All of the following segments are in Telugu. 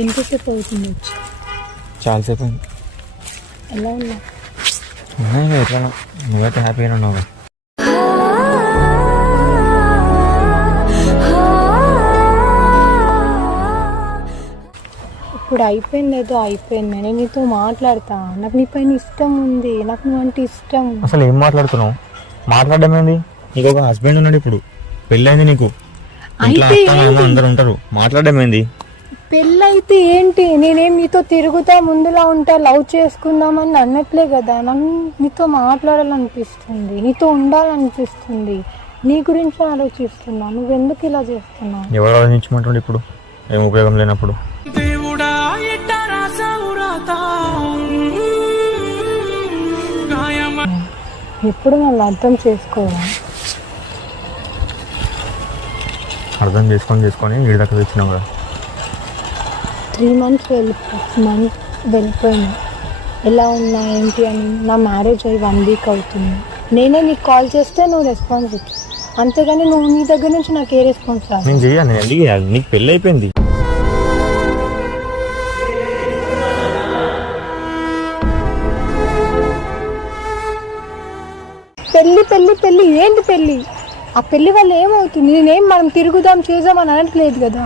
ఎంతసేపు అవుతుంది? చాలాసేపు అయింది. ఎలా ఉన్నా? ఉన్నాయిగా ఎట్లా, నువ్వైతే హ్యాపీగా ఉన్నావు. ఇప్పుడు అయిపోయింది, ఏదో అయిపోయింది. నేను నీతో మాట్లాడతా, నాకు నీ పైన ఇష్టం ఉంది, నాకు నువ్వంటే ఇష్టం. అసలు ఏం మాట్లాడుతున్నావు? మాట్లాడడం ఏంది? నీకు ఒక హస్బెండ్ ఉన్నాడు, ఇప్పుడు పెళ్ళైంది నీకు, అందరు ఉంటారు. మాట్లాడడం ఏంది? పెళ్ళైతే ఏంటి? నేనేం నీతో తిరుగుతా, ముందులా ఉంటా, లవ్ చేసుకుందామని అన్నట్లే కదా. నాకు నీతో మాట్లాడాలనిపిస్తుంది, నీతో ఉండాలనిపిస్తుంది, నీ గురించి ఆలోచిస్తున్నా. నువ్వెందుకు ఇలా చేస్తున్నావు? ఎవరు ఆలోచించమంటుండే ఇప్పుడు? ఏం ఉపయోగం లేనప్పుడు. ఎప్పుడు నన్ను అర్థం చేసుకోవా? అర్థం చేసుకొని వీడి దగ్గర తెచ్చినావు కదా. 3 months వెళ్ళిపోయినా. ఎలా ఉన్నా ఏంటి అని. నా మ్యారేజ్ అయ్యి 1 week అవుతుంది. నేనే నీకు కాల్ చేస్తే నువ్వు రెస్పాన్స్ ఇచ్చు, అంతేగాని నువ్వు నీ దగ్గర నుంచి నాకు ఏ రెస్పాన్స్ రాదు. నేను చెయ్యాలి, నేను ఎందుకు చేయాలి? నీకు పెళ్ళి అయిపోయింది. పెళ్ళి పెళ్ళి పెళ్ళి ఏంటి పెళ్ళి? ఆ పెళ్ళి వల్ల ఏమవుతుంది? నేనేం మనం తిరుగుదాం చేద్దామని అనట్లేదు కదా,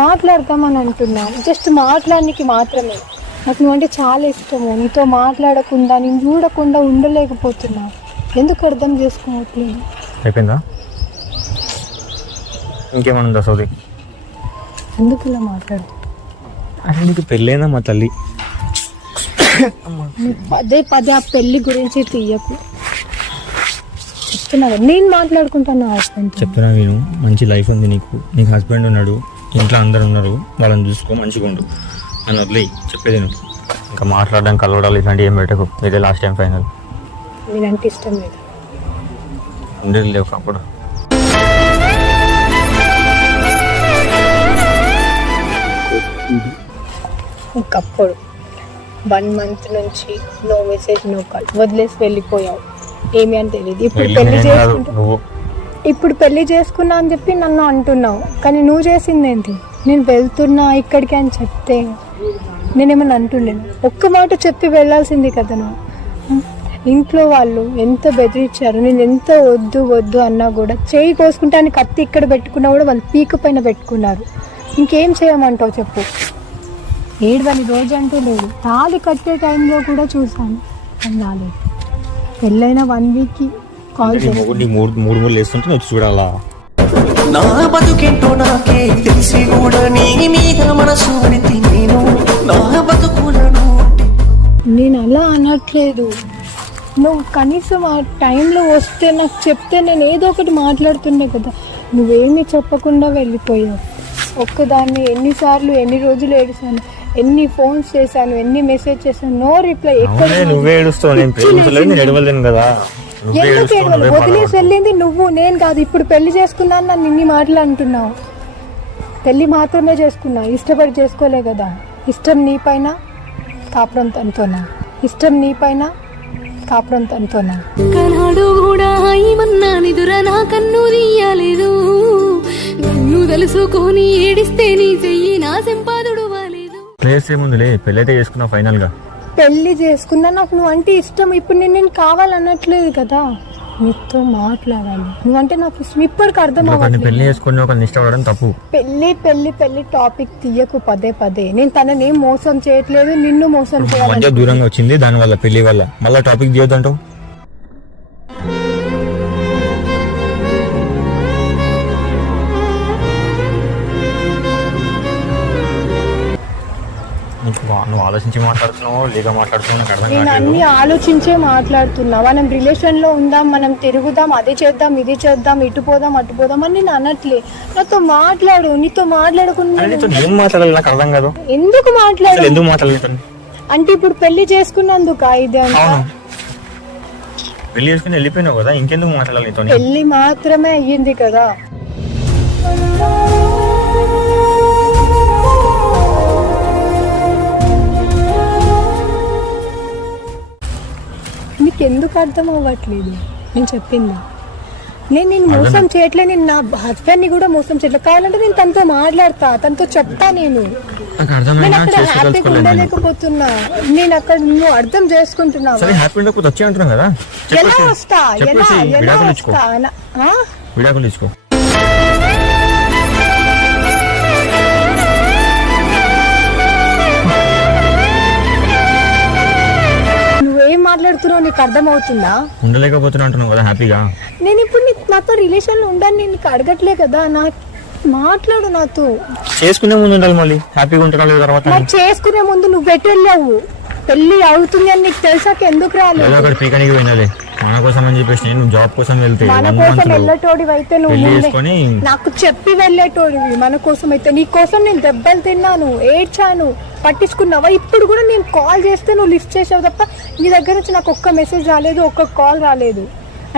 మాట్లాడతామని అంటున్నాను. జస్ట్ మాట్లాడడానికి మాత్రమే. నాకు నువ్వంటే చాలా ఇష్టము. నీతో మాట్లాడకుండా, నేను చూడకుండా ఉండలేకపోతున్నా. ఎందుకు అర్థం చేసుకోవట్లేదు? అయిపోయిందా? ఇంకేమన్నా సౌదీ? ఎందుకు ఇలా మాట్లాడు? అసలు నీకు పెళ్ళైనా మా తల్లి? పదే పదే ఆ పెళ్ళి గురించి తీయకు. చెప్తున్నా, నేను మాట్లాడుకుంటాను. హస్బెండ్ చెప్తున్నా, నేను మంచి లైఫ్ ఉంది నీకు, నీకు హస్బెండ్ ఉన్నాడు, ఇంట్లో అందరు ఉన్నారు, వాళ్ళని చూసుకో, మంచిగా ఉండు అని వదిలే. చెప్పేది నువ్వు ఇంకా మాట్లాడడం, కలవడాలు ఇట్లాంటివి ఏం పెట్టకు. ఇదే లాస్ట్ టైం ఫైనల్. నేనంటే ఇష్టం లేదు. ఉండేది లేవు అప్పుడు. ఇంకప్పుడు 1 month నుంచి నో మెసేజ్, నో కాల్, వదిలేసి వెళ్ళిపోయావు. ఏమి అని తెలియదు. ఇప్పుడు పెళ్లి చేసుకున్నా అని చెప్పి నన్ను అంటున్నావు, కానీ నువ్వు చేసింది ఏంటి? నేను వెళ్తున్నా ఇక్కడికి అని చెప్తే నేనేమన్నా అంటుండేను? ఒక్క మాట చెప్పి వెళ్ళాల్సింది కదా నువ్వు. ఇంట్లో వాళ్ళు ఎంత బెదిరించారు, నేను ఎంత వద్దు వద్దు అన్నా కూడా, చేయి కోసుకుంటానికి కత్తి ఇక్కడ పెట్టుకున్నా కూడా వాళ్ళు పీక పైన పెట్టుకున్నారు. ఇంకేం చేయమంటావు చెప్పు? 7 రోజు అంటూ లేదు. తాళి కట్టే టైంలో కూడా చూసాను, అని రాలేదు. పెళ్ళైన 1 week కాల్ చేసి మూడు వేస్తుంటే వచ్చి చూడాలా? నా బతుకేంటో నాకే తెలిసి కూడా నీ మీద మనసు పెట్టి నా బతుకులను నేను అలా అనట్లేదు. నువ్వు కనీసం ఆ టైంలో వస్తే నాకు చెప్తే నేను ఏదో ఒకటి మాట్లాడుతుండే కదా. నువ్వేమీ చెప్పకుండా వెళ్ళిపోయావు. ఒక్కదాన్ని ఎన్నిసార్లు, ఎన్ని రోజులు ఏడుసాను, ఎన్ని ఫోన్స్ చేశాను, ఎన్ని మెసేజ్ చేశాను, నో రిప్లై. నువ్వే ఏడుస్తావు, కదా. ఎందుకు ఏడవలు? వదిలేసి వెళ్ళింది నువ్వు, నేను కాదు. ఇప్పుడు పెళ్లి చేసుకున్నాను నన్ను ఇన్ని మాటలు అంటున్నావు. పెళ్లి మాత్రమే చేసుకున్నా, ఇష్టపడి చేసుకోలే కదా. ఇష్టం నీ పైన, కాపురం తనతోనా? ఇష్టం నీ పైన, కాపురం తనతోనా? కనాడు కూడా ఏమన్నా నిదుర నా కన్ను తీయలేదు. నిన్ను తెలుసుకొని ఏడిస్తే నీ చెయ్యి నా సంపాదుడు వాలేదు. ప్లేస్ ఏముందిలే, పెళ్ళైతే చేసుకున్నా ఫైనల్ గా. పెళ్లి చేసుకున్నా, నాకు నువ్వు అంటే ఇష్టం. ఇప్పుడు నేను కావాలనట్లేదు కదా, నీతో మాట్లాడాలి. నువ్వంటే నాకు ఇష్టం. ఇప్పటికి అర్థం అవ్వట్లేదు. పెళ్లి చేసుకుని ఒకరిని ఇష్టపడడం తప్పు. పెళ్లి పెళ్లి పెళ్లి టాపిక్ తీయకు పదే పదే. నేను తనని ఏం మోసం చేయట్లేదు, నిన్ను మోసం చేయాలి. దూరంగా వచ్చింది దాని వల్ల, పెళ్లి వల్ల. మళ్ళీ టాపిక్ తీయొద్దంటావు. నువ్వు ఆలోచించి మాట్లాడుతున్నావు, లేక మాట్లాడుతున్నావు, నాకు అర్థం కావట్లేదు. నేను అన్ని ఆలోచించే మాట్లాడుతున్నా. మనం రిలేషన్ లో ఉందాం, మనం తిరుగుదాం, అది చేద్దాం, ఇది చేద్దాం, ఇటు పోదాం, అటు పోదాం అని నేను అనట్లే. నాతో మాట్లాడు. నీతో మాట్లాడకుండా ఏం మాట్లాడాలి నాకు అర్థం కాదు. ఎందుకు మాట్లాడు? ఎందుకు మాట్లాడలేదు అంటే ఇప్పుడు పెళ్లి చేసుకున్నందుకు ఇది అంతా? పెళ్లి చేసుకుని వెళ్ళిపోయినావు కదా, ఇంకెందుకు మాట్లాడాలి నీతో? పెళ్లి మాత్రమే అయ్యింది కదా. నీకు ఎందుకు అర్థం అవ్వట్లేదు నేను చెప్పింది? నేను మోసం చేయట్లేదు, నేను నా హస్బెండ్ని కూడా మోసం చేయట్లేదు. కావాలంటే నేను తనతో మాట్లాడతా, తనతో చెప్తా. నేను అక్కడ హ్యాపీగా ఉండలేకపోతున్నా. నేను అక్కడ నువ్వు అర్థం చేసుకుంటున్నావు. ఎలా వస్తా? ఎలా వస్తా? విడాకులు తీసుకో. నువ్వేం మాట్లాడుతున్నావు నీకు అర్థం అవుతుందా? ఉండలేకపోతున్నా అంటున్నావు కదా హ్యాపీగా. నేను ఇప్పుడు నాతో రిలేషన్ లో ఉండని నేను నీకు అడగట్లే కదా. మాట్లాడు నాతో. చేసుకునే ముందు ఉండాలి, మళ్ళీ హ్యాపీగా ఉంటున్నా తర్వాత. చేసుకునే ముందు నువ్వు పెట్టి వెళ్ళావు. పెళ్లి అవుతుంది అని నీకు తెలిసాక ఎందుకు రాలేదు? అక్కడ పీకనికి పోయినాలే మన కోసం అని చెప్పేసి. నేను జాబ్ కోసం వెళ్తే మన కోసం వెళ్ళేటోడివి అయితే నువ్వు నాకు చెప్పి వెళ్ళేటోడివి. మన కోసం అయితే నీ కోసం నేను దెబ్బలు తిన్నాను, ఏడ్చాను, పట్టించుకున్నావా? ఇప్పుడు కూడా నేను కాల్ చేస్తే నువ్వు లిఫ్ట్ చేసావు తప్ప నీ దగ్గర నుంచి నాకు ఒక్క మెసేజ్ రాలేదు, ఒక్క కాల్ రాలేదు.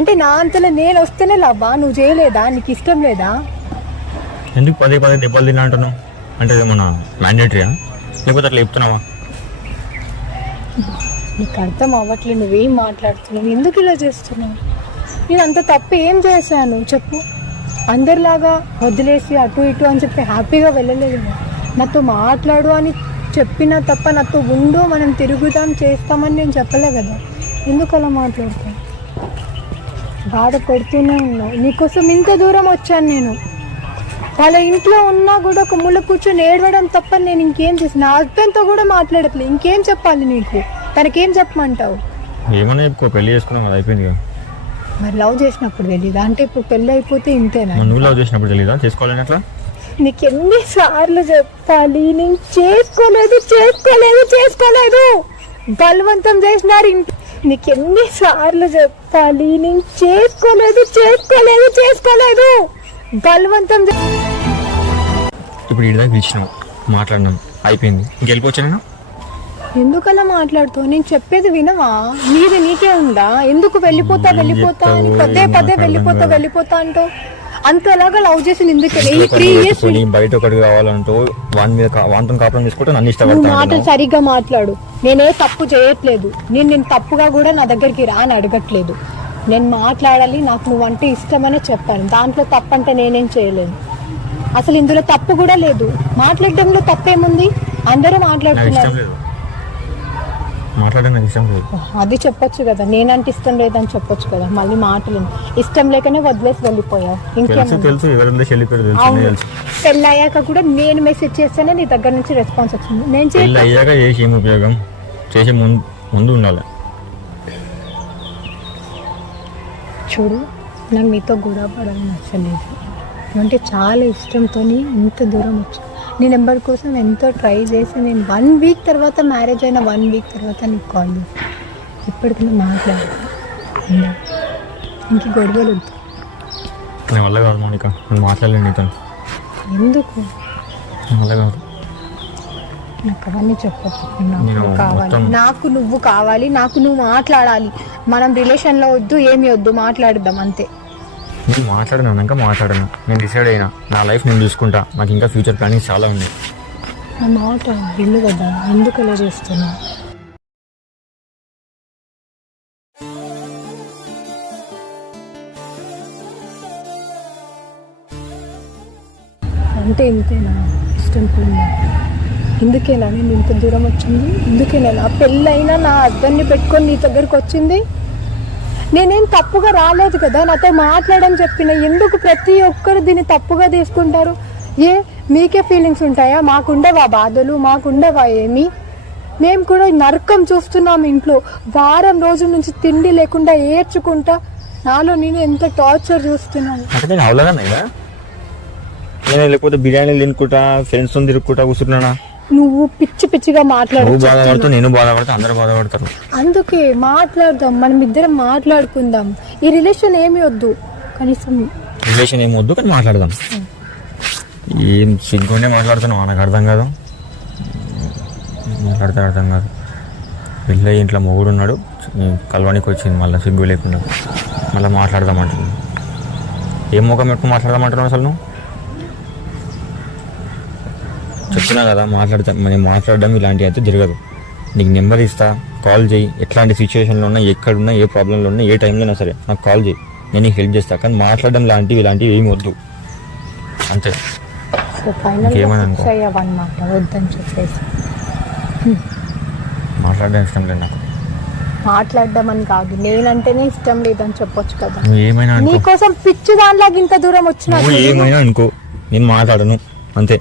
అంటే నా అంతలో నేను వస్తేనే లవ్వా? నువ్వు చేయలేదా? నీకు ఇష్టం లేదా? ఎందుకు పదే పదే దెబ్బలు తిన్నా అంటున్నావు? అంటే ఏమన్నా మ్యాండేటరీయా లేకపోతే అట్లా చెప్తున్నావా? నీకు అర్థం అవ్వట్లేదు నువ్వేం మాట్లాడుతున్నావు, ఎందుకు ఇలా చేస్తున్నావు? నేను అంత తప్పు ఏం చేశాను చెప్పు? అందరిలాగా వదిలేసి అటు ఇటు అని చెప్పి హ్యాపీగా వెళ్ళలేదు. నాతో మాట్లాడు అని చెప్పినా తప్ప నాతో ఉండు, మనం తిరుగుదాం చేస్తామని నేను చెప్పలే కదా. ఎందుకు అలా మాట్లాడతాను? బాధపడుతూనే ఉన్నావు. నీకోసం ఇంత దూరం వచ్చాను నేను. వాళ్ళ ఇంట్లో ఉన్నా కూడా ఒక మూల కూర్చొని ఏడవడం తప్ప నేను ఇంకేం చేసిన. నా హస్బెండ్తో కూడా మాట్లాడట్లేదు. ఇంకేం చెప్పాలి నీకు? తనకేం చెప్పమంటావు? ఏమన్నా చెప్పుకో, పెళ్లి చేసుకున్నాం అది అయిపోయింది కదా. మరి లవ్ చేసినప్పుడు తెలీదా? అంటే ఇప్పుడు పెళ్లి అయిపోతే ఇంతేనా? నువ్వు లవ్ చేసినప్పుడు తెలీదా చేసుకోవాలని? అట్లా నీకు ఎన్నిసార్లు చెప్పాలి? నేను చేసుకోలేదు బలవంతం చేసినారు ఇంట్లో. నీకు ఎన్నిసార్లు చెప్పాలి? నేను చేసుకోలేదు బలవంతం. ఇప్పుడు ఇడిదాకా పిలిచినావు, మాట్లాడినాం, అయిపోయింది. ఇంకెళ్ళిపోవచ్చా నేను? ఎందుకలా మాట్లాడుతావు? నేను చెప్పేది వినవా? నీది నీకే ఉందా? ఎందుకు వెళ్ళిపోతా అని పదే వెళ్ళిపోతా అంటూ అంతలాగా లవ్ చేసి బయట ఒకటి కావాలంటూ వాంతం కాపురం తీసుకుంటే నన్ను ఇష్టపడతాను. మాటలు సరిగ్గా మాట్లాడు. నేనే తప్పు చేయట్లేదు. నేను తప్పుగా కూడా నా దగ్గరికి రాని అడగట్లేదు. నేను మాట్లాడాలి, నాకు నువ్వంటే ఇష్టమనే చెప్పాను. దాంట్లో తప్పంటే నేనేం చేయలేను. అసలు ఇందులో తప్పు కూడా లేదు. మాట్లాడడంలో తప్పేముంది? అందరూ మాట్లాడుతున్నారు. అది చెప్పొచ్చు కదా, నేనంటే ఇష్టం లేదని చెప్పొచ్చు కదా. మళ్ళీ మాటలు ఇష్టం లేకనే వదిలేసి వెళ్ళిపోయావు. ఇంకేమో పెళ్ళయ్యాక కూడా నేను మెసేజ్ చేస్తేనే నీ దగ్గర నుంచి రెస్పాన్స్ వచ్చింది. నేను చేసే ముందు ఉండాలి. చూడు, నాకు మీతో గొడవ పడాలని నచ్చలేదు. అంటే చాలా ఇష్టంతో ఇంత దూరం వచ్చా. నేను నెంబర్ కోసం ఎంతో ట్రై చేసి నేను 1 వీక్ తర్వాత, మ్యారేజ్ అయిన 1 వీక్ తర్వాత నీకు కాల్ చేసి ఇప్పటికైనా మాట్లాడాను. ఇంక గొడవలు వద్దు. వల్ల కాదు మౌనిక, నేను మాట్లాడలేను నీతో. ఎందుకు? వల్ల కాదు. నాకు అవన్నీ చెప్పచ్చు. నాకు నువ్వు కావాలి, నాకు నువ్వు మాట్లాడాలి. మనం రిలేషన్లో వద్దు, ఏమి వద్దు, మాట్లాడుద్దాం అంతే. నేను మాట్లాడినాక మాట్లాడాను. నేను డిసైడ్ అయినా, నా లైఫ్ నేను చూసుకుంటా. నాకు ఇంకా ఫ్యూచర్ ప్లానింగ్స్ చాలా ఉన్నాయి. నా మాట విను కదా, ఎందుకు అలా చేస్తున్నా? అంటే ఇంతేనా ఇష్టం? ఎందుకేనా నేను ఇంత దూరం వచ్చింది? ఎందుకేనా పెళ్ళైనా నా హస్బెండ్ని పెట్టుకొని నీ దగ్గరకు వచ్చింది? నేనేం తప్పుగా రాలేదు కదా, నాతో మాట్లాడని చెప్పిన. ఎందుకు ప్రతి ఒక్కరు దీన్ని తప్పుగా తీసుకుంటారు? మీకే ఫీలింగ్స్ ఉంటాయా? మాకుండవా బాధలు? మాకుండవా ఏమి? మేము కూడా నరకం చూస్తున్నాం ఇంట్లో. వారం రోజుల నుంచి తిండి లేకుండా ఏడ్చుకుంటా నాలో నేను ఎంత టార్చర్ చూస్తున్నాను. లేకపోతే బిర్యానీ తినుకుంటా, ఫ్రెండ్స్ తో తిరుగుకుంటా కూర్చున్నానా? నువ్వు పిచ్చిగా మాట్లాడు. నేను బాధపడతా, అందరూ బాధపడతారు. అందుకే మాట్లాడదాం, మనం ఇద్దరం మాట్లాడుకుందాం. ఈ రిలేషన్ ఏమి వద్దు, కనీసం రిలేషన్ ఏమి వద్దు, కానీ మాట్లాడదాం. ఏం సిగ్గుండే మాట్లాడుతున్నావు? నాకు అర్థం కాదు. మాట్లాడితే అర్థం కాదు. పెళ్ళి ఇంట్లో మొగుడు ఉన్నాడు, కలవానికి వచ్చింది, మళ్ళీ సిగ్గు లేకుండా మళ్ళీ మాట్లాడదామంటుంది. ఏం ముఖం పెట్టుకుని మాట్లాడదామంటున్నావు అసలు నువ్వు? చెప్తున్నా కదా, నేను మాట్లాడడం ఇలాంటివి అయితే జరగదు. నీకు నెంబర్ ఇస్తా, కాల్ చేయి. ఎట్లాంటి సిచ్యువేషన్లో ఉన్నా, ఎక్కడున్నా, ఏ ప్రాబ్లంలో ఉన్నా, ఏ టైంలో అయినా సరే నాకు కాల్ చేయి, నేను నీకు హెల్ప్ చేస్తా. కానీ మాట్లాడడం ఇలాంటివి ఏమి వద్దు అంతే. సో ఫైనల్ ఇంకేమని అనుకో. ఫిక్స్ అయ్యావన్నమాట వద్దని చెప్పేసి. మాట్లాడడం ఇష్టం లేదు నాకు. మాట్లాడడం అని కాదు, నేనంటేనే ఇష్టం లేదని చెప్పొచ్చు కదా. నువ్వు ఏమైనా అనుకో, నీకోసం పిచ్చి దానిలాగా ఇంత దూరం వచ్చినా నువ్వు ఏమైనా అనుకో, నేను మాట్లాడను అంతే.